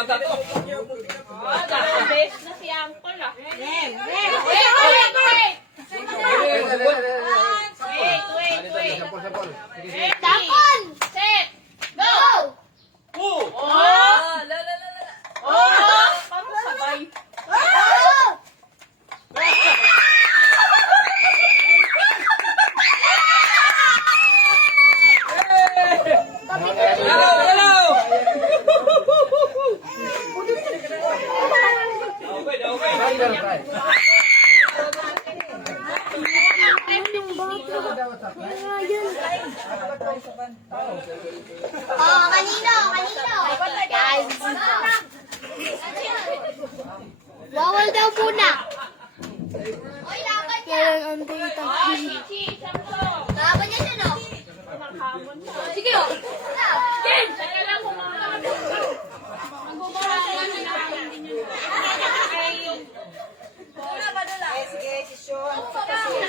mata to. Best na si Uncle ah. Wait. Tapon! Set! Go! Paano sabay? Dalaw! Okay. Oh, kanino? Guys. Bawal daw muna. Oy, laban niya. Laban niya siya, no? Sige, oh. Teka lang kung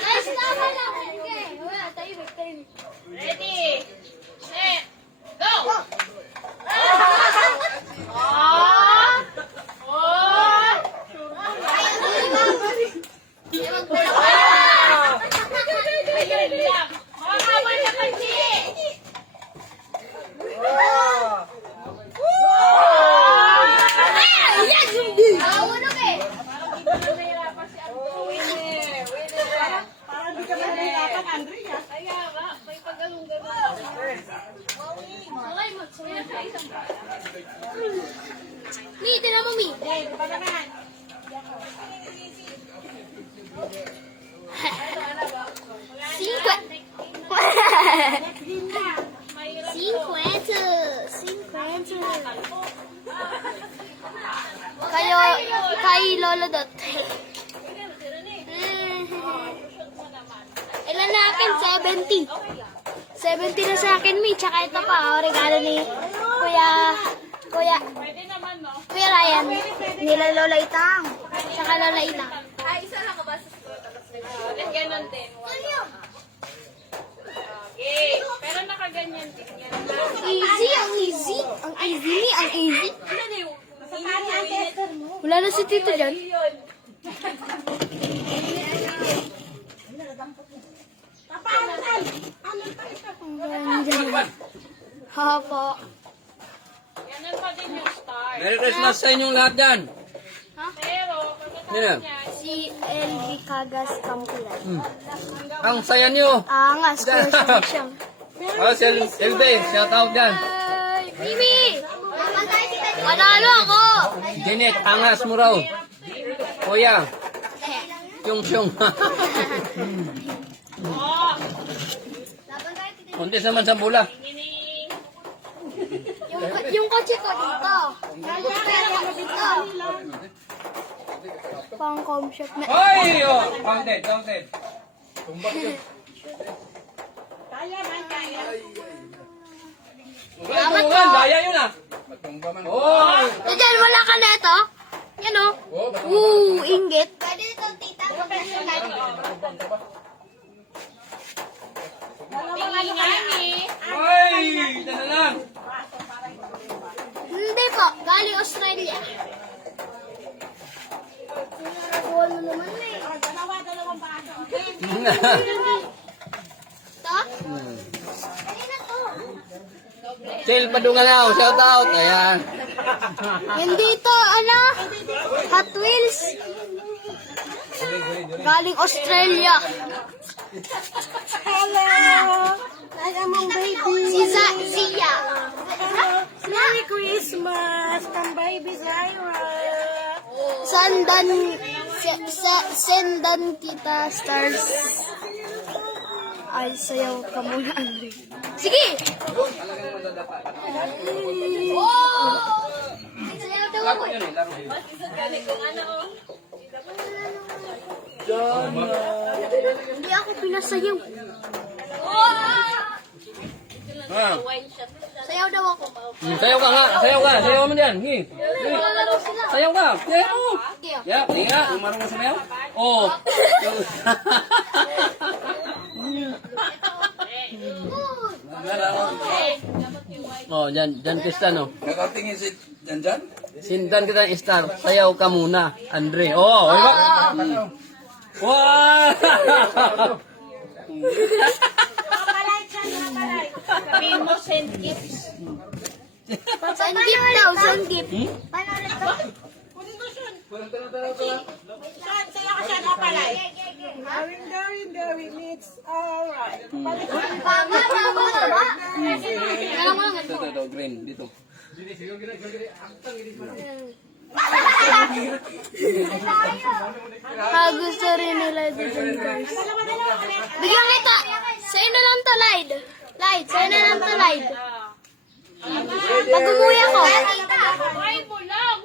Guys, laban na. Sige. Wala, tayo. Ready, set, go! Mi, tinan mo, Mi. Kay Lolo Dot. Ilan na akin? 70. 70 na sa akin, Mi. Tsaka ito pa, oh, regalo ni Kuya Pwede naman, no? Ryan. Nila Lola Itang. Tsaka Lola Itang. Ulit ganun din. Okay. Pero nakaganyan din yan. Easy, ang easy. Ang easy, Mi. Ang easy. Wala na si Tito dyan. Hapo. Ganun pa din yung star. Merry Christmas sa inyong lahat dyan. Pero, Nina, pagkatapos niya, Si LV Cagas Campulan. ang saya nyo. Angas ko siya. Si Elbe, shout out dyan. Mimi! Panalo ako! Janet, angas mo raw. Kuya, syong. oh, Kuntis naman sa bula. ini, Yung kotse ko dito. Pera ko dito. Pang com shop na. Hoy! Oh, counted. Salamat Tulungan, po. daya yun ah. Oh! So dyan, wala ka na ito? Yan o. Inggit. Pwede ito, tita. ingani. Hoy! Dala lang. Hindi po. Galing Australia. Buwan mo naman na eh. Ito? Kanina to. Sil, padungalaw, shout out. Ayan. Hindi to, ano? Hot Wheels. Galing Australia. Hello. Nagamong baby. Si Zia. Merry Christmas! Kang baby Zaira! Sendan kita stars. Ay, sayaw ka muna, Andre. Sige! Sayaw daw ako eh. Hindi ako pinasayaw. Ah. Sayaw daw ako. Sayaw ka nga, sayaw mo diyan. Hi. Lalaro sila. Sayaw ka. Sayaw mo. Sige. Ya, tinga, marunong sumayaw? Oh. Oh, dyan Tristan, oh. Nakatingin si Janjan? Sindan kita ng star. Sayaw ka muna, Andre. Oo, di ba? Wow! Sabihin mo, send gifts. Send gift daw, send gift. Going, it's alright. Tama. Kailangan mo lang ito. Ito, green. Dito. Gusto rin nila dito guys. Bigyan kita. Sa'yo na lang to, Lyd. Lyd, sa'yo na lang to, Lyd. Pag umuwi ako. Ay, lang.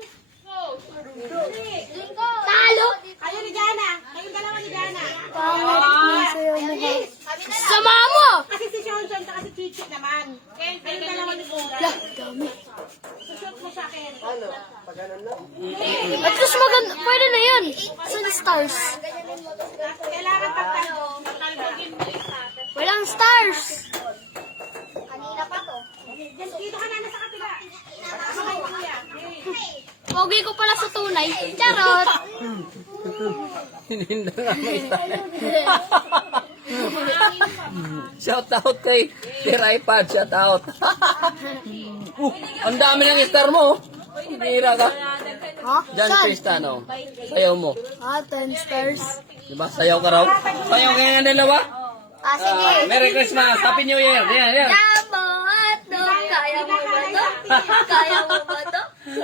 Talo. Kayo ni Jana. Kayong dalawa ni Jana. Pangit na sa'yo mo. Sama mo. Kasi si Sean at si Chichi naman. Kayong dalawa ni Kuya. Lah, dami. Sushoot mo sa akin. At least maganda. Pwede na yun. Sun stars. Kailangan pagtalo. Walang stars. Dito ka na nasa kapila. Kasama ni Kuya. Pogi ko pala sa tunay. Charot. Hindi na may star. Shout out kay iPad. Shout out. Ang dami ng star mo. Hira ka. Ha? Jan Saan? Tristan, oh. Sayaw mo. 10 stars. Diba? Sayaw ka raw. Sayaw kayo ng dalawa. Sige. Merry Christmas. Happy New Year. Yan. Dapat dong. Kaya mo ba to? Kaya mo ba to?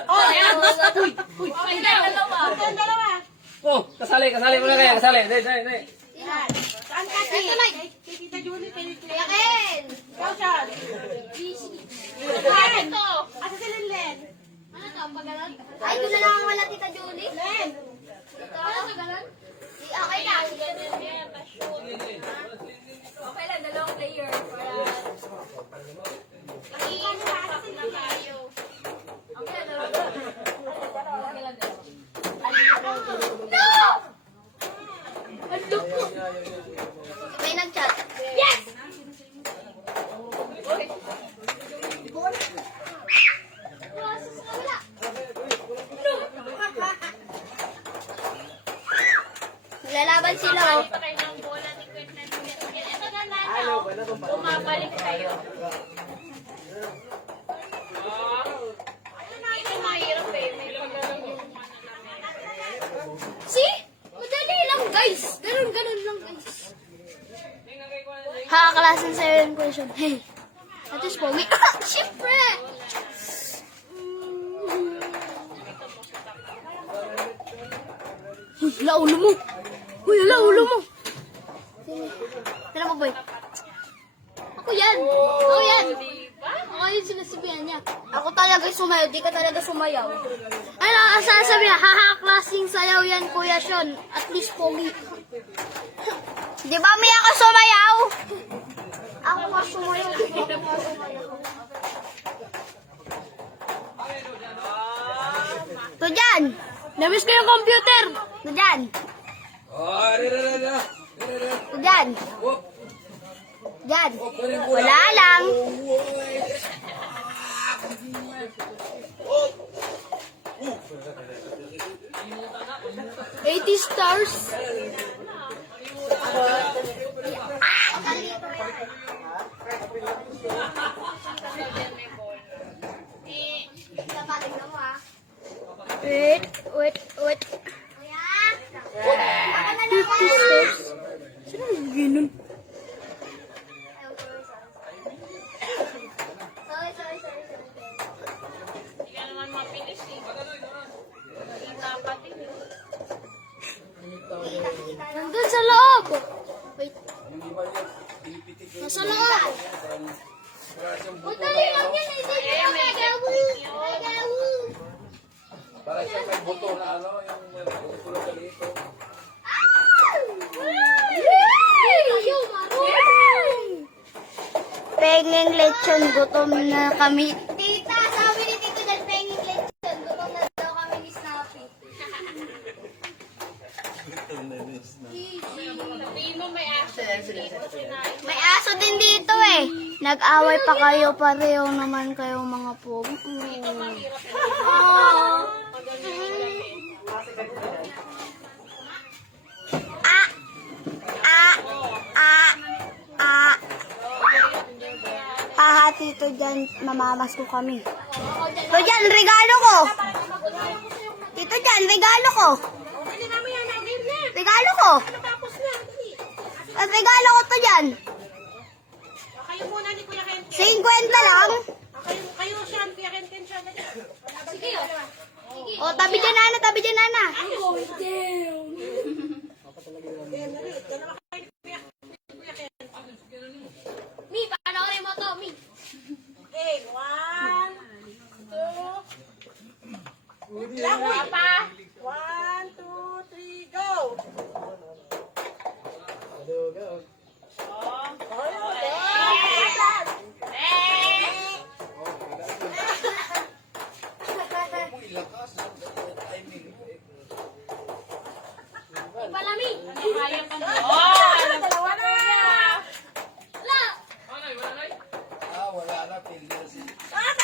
Kaya mo ba to? Okay na, dalawa. Ang dalawa. Oh, kasali muna kayo. Kasali. Dali. Yan. Saan ka si? Kay Tita Julie, kay Tita Yakin. Ikaw, Sean. Ano to? Asa si Lenlen? Ano to? Pagalan? Ay, doon na lang ang wala tita Julie. Len. Ito, pagalan? Okay lang. Okay lang, dalawang layer. Para... No! Ano po? May nag-chat. Yes! Lalaban sila, oh. Pa kayo ng bola ni Quentin. Ito na nanaw. Bumabalik kayo. Ito mahirap eh. May pagdalang yung See? Madali lang, guys. Ganun lang, guys. Hakaklasan sa'yo yung question. Hey. At least pogi. Siyempre! Uy, laulo mo. Uy, laulo mo. Tira mo, boy. Ako yan. Ako yung sinasibihan niya. Ako talaga sumayaw. Di ka talaga sumayaw. Ano, ang sasabi niya, haha-klaseng sayaw yan, Kuya Sean. At least pogi. Di ba may ako sumayaw? Ako nga sumayaw. To dyan. Namiss ko yung computer. To dyan. To dyan. Dyan. Wala lang. $80 stars. Wait. 50 stars. Sino nag-ginon? Hindi ka naman mapinis eh. Dapat eh. Nandun sa loob. Wait. Nasa loob. Madali lang yan. Hindi nyo magagawa. Para siya may buto na ano, yung buto na dito. Pengeng lechon, gutom na kami. Tita, sabi ni Tito dyan, pengeng lechon, gutom na daw kami ni Snappy. Sabihin mo may aso dito kinain. May aso din dito nag-away pa kayo, pareho naman kayo mga po. Tito dyan, mamamas ko kami. Tito dyan, regalo ko. Tito dyan, regalo ko. Regalo ko. At regalo ko to dyan. Kayo muna ni Kuya Ken. 50 lang. Kayo siya, Kuya Ken siya. Sige. O, tabi dyan, Nana, tabi dyan, Nana. Mi, panoorin mo to, Mi. Okay, 1, 2. Lang, uy. Pa. 1, 2, 3, go! Pala, Mi. Kaya pa mo. Oh, dalawa na.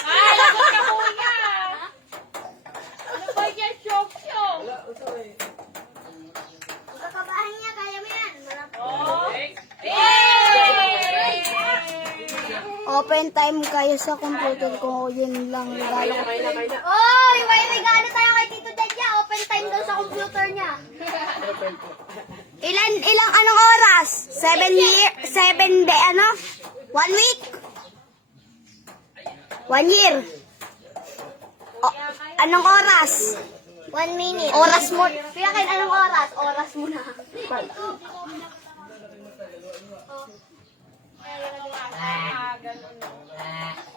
Ay, lagot ka kuya. Ano ba yan, Shokyo? Kabahan niya, kaya mo yan. Oh. Open time kayo sa computer ko. Yun lang regalo ko. Oy, may regalo tayo kay Tito Dadya. Open time daw sa computer niya. Ilang anong oras? 7 day, ano? 1 week? 1 year? Anong oras? 1 minute. Oras mo. Kaya kayo anong oras? Oras mo na.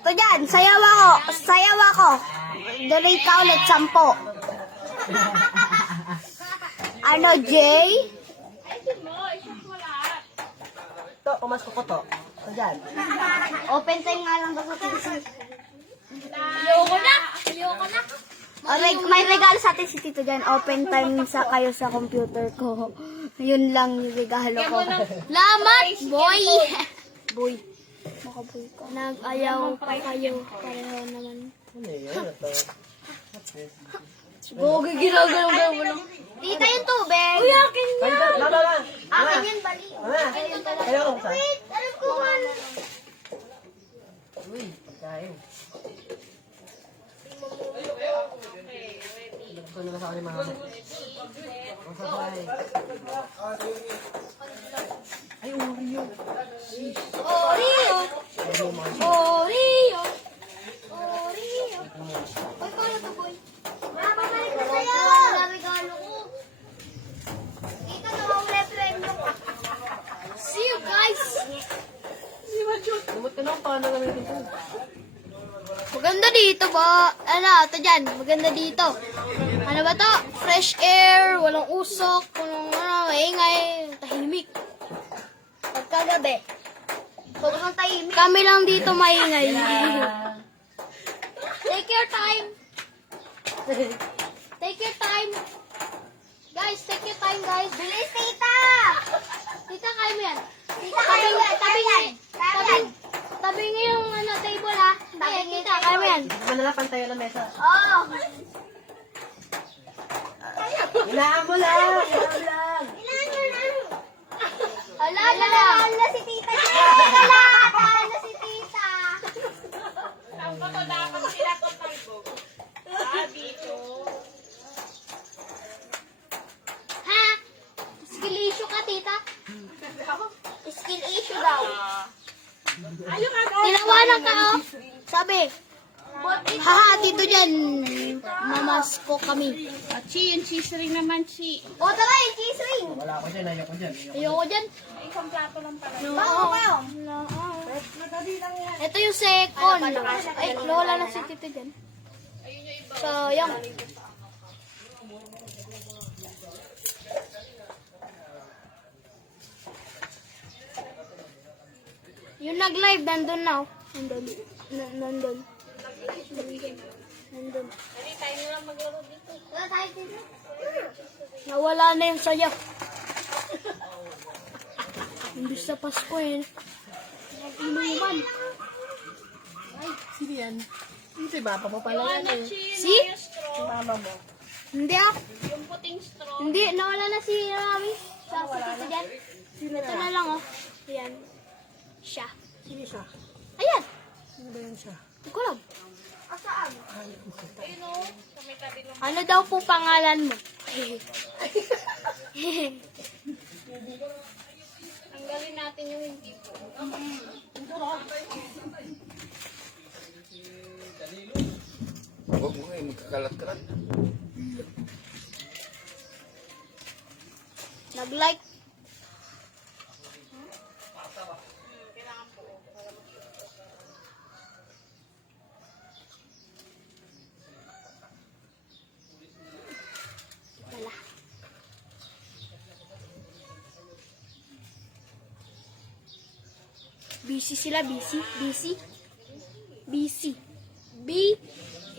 Ito dyan, sayaw ako. Sayaw ako. Donate ka ulit, 10. Ano, Jay? Ayusin mo, isip mo lahat. Ito, pumasok ko to. Ito dyan. Open time nga lang daw sa TV. Ayoko na. Ayoko na. May regalo sa atin si Tito dyan. Open time sa kayo sa computer ko. Yun lang yung regalo ko. Lamat, boy! Boy. Makaboy ka. Nag-ayaw pa kayo. Pareho naman. Bogi, ginagalaw mo lang. Tita yung tubig. Uy, akin yan. Akin yan, bali. Akin yan talaga. Wait, alam ko man. Uy, pagkain. Ito na sa akin mga ang sabay. Ay, Oreo. Oreo. Oreo. Oreo. Uy, paano to, boy? Mababalik ko sa'yo. Wala regalo ko. Dito na ako premyo ko. See you guys. Lumot ka na, paano namin ito? Maganda dito ba? Ano, ito dyan. Maganda dito. Ano ba to? Fresh air, walang usok, walang maingay, tahimik. Pagkagabi. Sobrang tahimik. Kami lang dito maingay. Take your time. Take your time. Guys, take your time, guys. Bilis, tita! Tita, kaya mo yan. Tita, kaya mo yan. Tabi nga yung table, ha. Tita, kaya mo yan. Manalapan tayo ng mesa. Oo. Ilaan mo lang! Ilaan lang! Ala si tita. Ala si tita. Ang bato dapat sila to tayo. Dito. Ha? Skill issue ka, tita? Skill issue daw. Tinawanan ka, oh. Sabi. Haha, dito dyan. Mamas ko kami. Chi, yung cheese ring naman, Chi. O, tara, yung cheese ring. Wala ako dyan, ayoko dyan. Ayoko dyan. Isang plato lang pala. Bako kayo. Ito yung second. Ay, wala na si tito dyan. Sayang. Yung nag-live, nandun na. Nandun. Nandun. Dali, tayo na lang maglaro dito. Wala tayo dito. Nawala na yung saya. Imbis sa Pasko eh. Inuman. Sino yan? Si Papa mo pala yan eh. Si? Si Mama mo. Hindi ah. Yung puting straw. Hindi, nawala na si Rami. Sa tita dyan. Ito na lang oh. Ayan. Siya. Sino siya? Ayan. Sino ba yan siya? Hindi ko alam. Ayun o. Sa may tabi ng... Ano daw po pangalan mo? Tanggalin natin yung hindi po. Huwag mo kayo magkakalat-kalat. Nag-like. Wala. Busy sila, busy. Busy. Busy. B.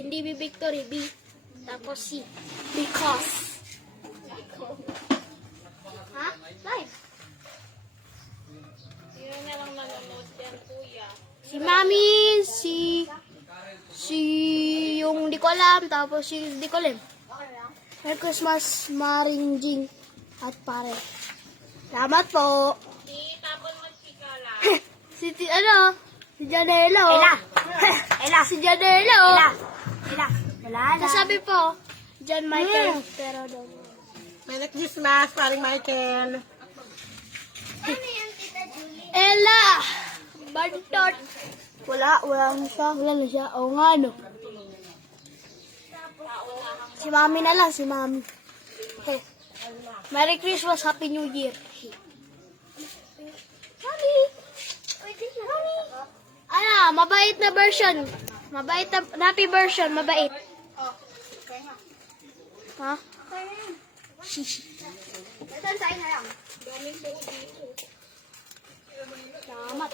Hindi B Victory. B. Tapos C. Because. Ha? Live. Sino na lang nanonood yan, kuya? Si Mami, si yung di ko alam, tapos si di ko alam. Merry Christmas, Marinjing at pare. Salamat po. Si tapon magsikala. Si ano? Si Janelo. Ela. Si Janelo. Ela. Wala na. Sasabi po, John Michael. Pero daw. Merry Christmas, paring Michael. Ella! Bantot! Wala na siya. Oo nga, no. Si Mami na lang, si Mami. He. Merry Christmas, Happy New Year. He. Mami! Mami! Ano, mabait na version. Mabait na, happy version, mabait. Ha? Saan sa'yo na lang? Salamat.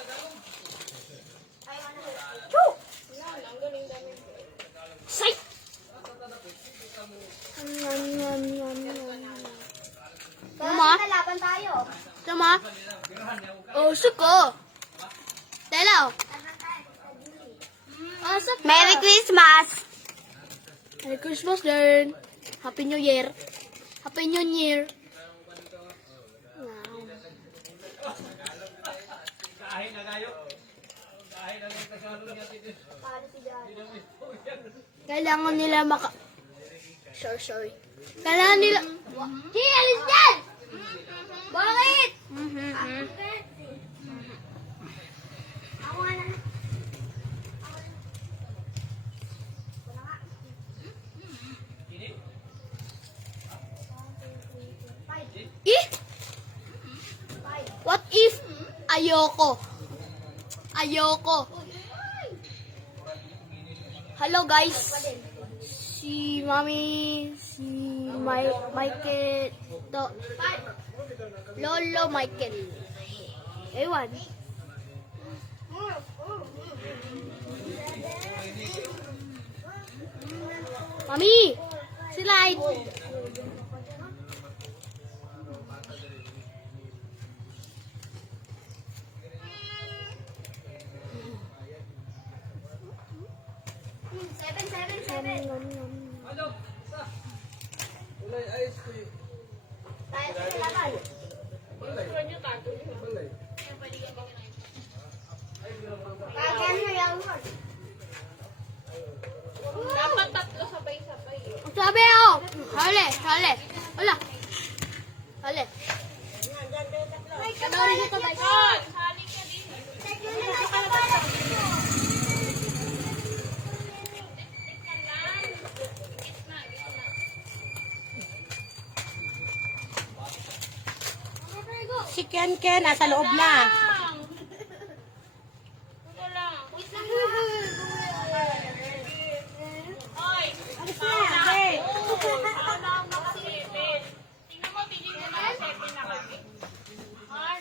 Choo! Say! Tama? Nalaban tayo. Tama? Oh, suko. Tela. Oh, suko. Merry Christmas. Merry Christmas din. Happy New Year. Happy New Year. Wow. Kailangan nila Sorry. Kailangan nila... Hey, alis dyan! Bakit? Ako nga na. What if ayoko? Hello guys. Si Mami, si Michael, Lolo Michael. Ewan. Mami, si Light. Seven. Dapat tatlo sabay-sabay. Sabi ako. Hali. Wala. Hali. Panoorin ito guys. Sali ka din. Si Ken nasa loob na. Ito lang. Oy! Alis na. Okay. Pauna ang mag-7. Tingnan mo, tigil mo na 7 na kami.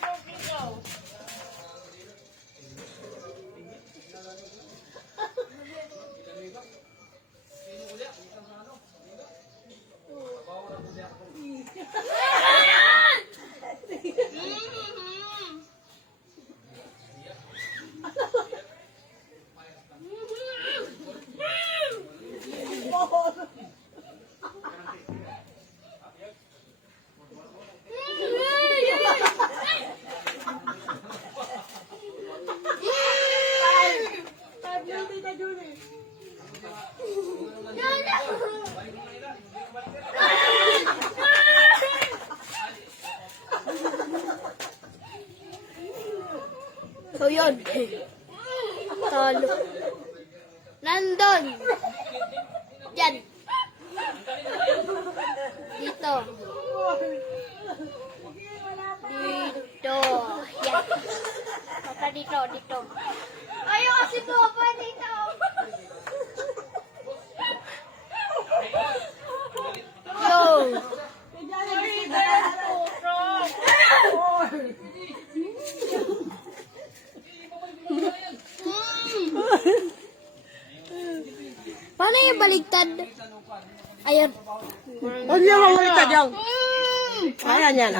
Don't you go? So, yun. Talo. Nandun. Yan. Dito. Dito. Yan. Papa dito, dito. Ayaw kasi papa dito. Yo. Paano yung baligtad? Ayan. Huwag niya mamulita dyan. Ayan yan.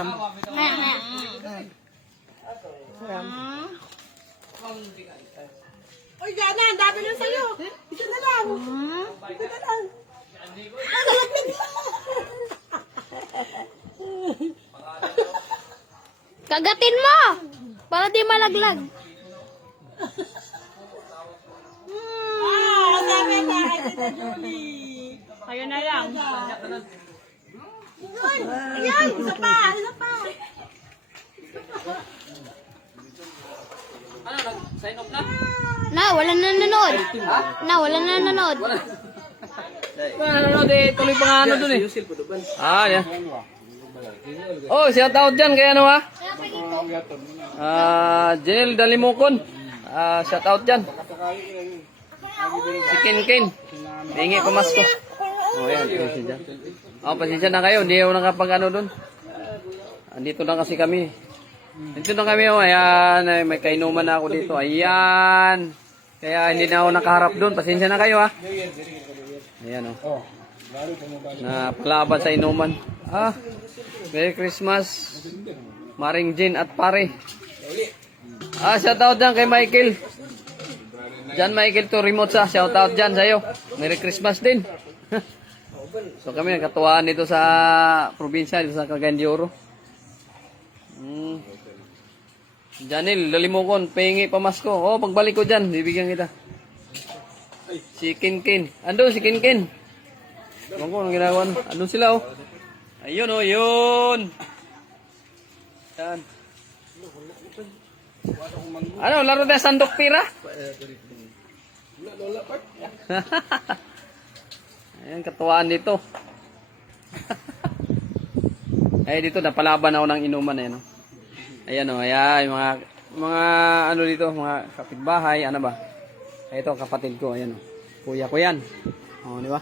Uy, Jana, ang dami nun sa'yo. Isa na lang. Isa na lang. Nalaglag mo. Kagatin mo! Para di malaglag. Ang dami na. Ito na, Julie. Kayo na lang. Ayan, isa pa. Isa pa. Ano, nag-sign off na? Wala na nanonood. Wala na nanonood. Wala nanonood eh. Tuloy pa nga ano dun eh. Yan. Oh, shout out dyan kay ano ha? Jenel Dalimukon. Shout out dyan. Si Kin. Hingi pamasko. Oh, yan. Pasensya na kayo. Hindi ako nakapag ano dun. Andito na kasi kami. Dito na kami. Oh. Ayan. Ay, may kainuman na ako dito. Ayan. Kaya hindi na ako nakaharap dun. Pasensya na kayo ha. Ayan oh. Na palaban sa inuman. Merry Christmas. Maring Jean at pare. Shout out dyan kay Michael. Jan Michael to remote sa. Shout out dyan sa'yo. Merry Christmas din. So kami nagkatuwaan dito sa probinsya, dito sa Cagayan de Oro. Janil, Dalimukon, pahingi pamasko. Oh, pagbalik ko dyan, bibigyan kita. Si Kin. Andun si Kin. Ano ko, anong ginagawa? Andun sila oh. Ayun oh, yun. Yan. Ano, laro na sandok pira? Ayan, katuwaan dito. Ay, dito napalaban ako ng inuman na yan. Oh. Ayan o, ayan, mga ano dito, mga kapitbahay, ano ba? Ito, kapatid ko, ayan o. Kuya ko yan. O, di ba?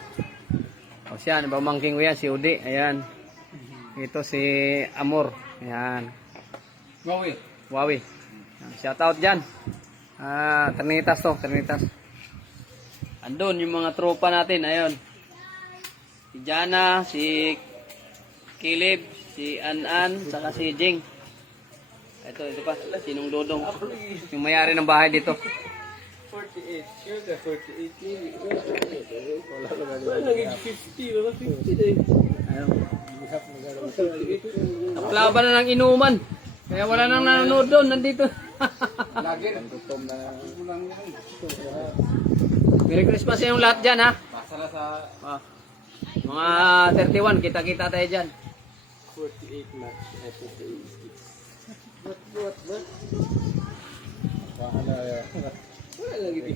O siya, pamangking ko yan, si Udi, ayan. Ito si Amor, ayan. Wawi. Shout out dyan. Trinitas to, Trinitas. Andun yung mga tropa natin, ayun. Si Jana, si Kilib, si An, saka si Jing. Ito pa, sinong Dodong. Yung mayari ng bahay dito. 48. Sure ka, 48. Wala naman. Naging 50. Wala 50 eh. Ayun. Naplaban na ng inuman. Kaya wala nang nanonood doon. Nandito. Lagi. Tutom na. Merry Christmas yung lahat dyan ha. Pasala sa Mga 31, kita-kita tayo dyan. 48 match. 48. What? Wala lagi 50.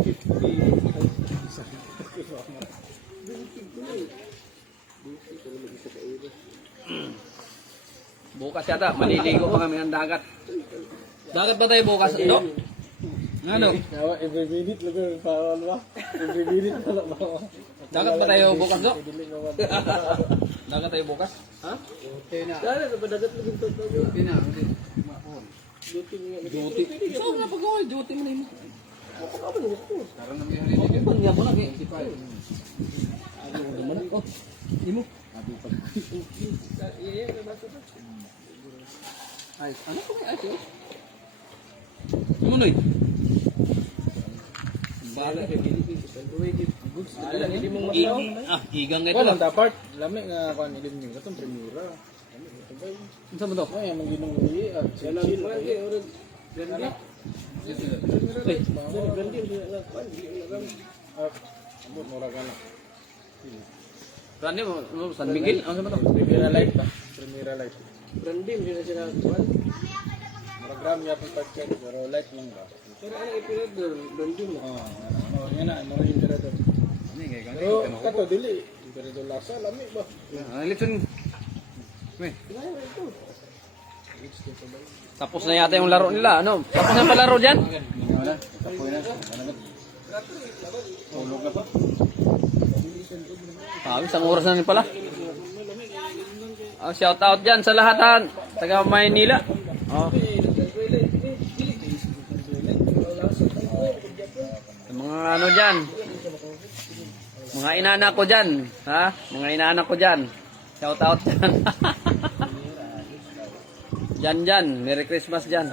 Bukas yata, maliligo pa kami ng dagat. Dagat ba tayo bukas? No? Ano? Every minute lang parang ba? Every minute pala ba? Dagat ba tayo bukas, no? Dagat tayo bukas? Ha? Okay na. Dala na ba dagat lang ito? Okay na. Duty. So, nga pag-awal, duty mo na yun. Karon na may holiday. Ano niya mo na kaya? Ano naman? Oh, hindi mo. Ay, ano ko may ate? Ano noy? Bala kay igang ito. Wala dapat lami nga kan ilim ni katong primera. Unsa mo to? Ay manginong uli at sila man kay orag ganda. Ambot mura kana. Rani mo San Miguel, ano ba to? Primera life ta. Primera life. Brandim din na sila kuan. program niya pagpagyan, pero light lang ba? Pero ano emperador, doon din mo. Yan na, ano yung emperador. Pero, kato, dili. Emperador lasa, lami ba? Litson. Tapos na yata yung laro nila. Ano? Tapos na palaro dyan? Isang oras na rin pala. Shout out dyan sa lahat ha. Taga Maynila. Oh. Sa mga ano dyan. Mga inaanak ko dyan. Ha? Mga inaanak ko dyan. Shout out dyan. Dyan. Merry Christmas dyan.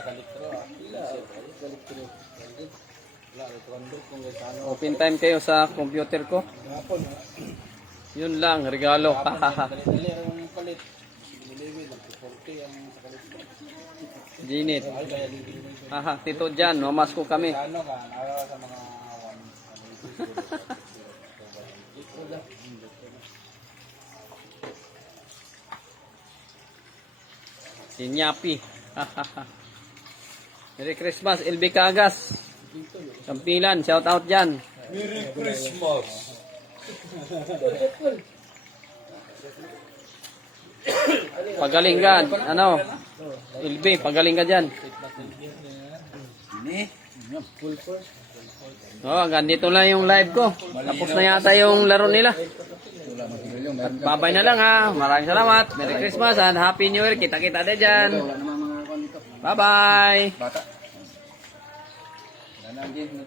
Open time kayo sa computer ko. Yun lang, regalo. Ginit. Tito dyan, mamas ko kami. Sinyapi. Merry Christmas, LB Kagas. Sampilan, shout out dyan. Merry Christmas! Pagaling ka, ano? LB, pagaling ka dyan. Ganito lang yung live ko. Tapos na yata yung laro nila. At babay na lang ha. Maraming salamat. Merry Christmas and Happy New Year. Kita-kita din dyan. Bye-bye.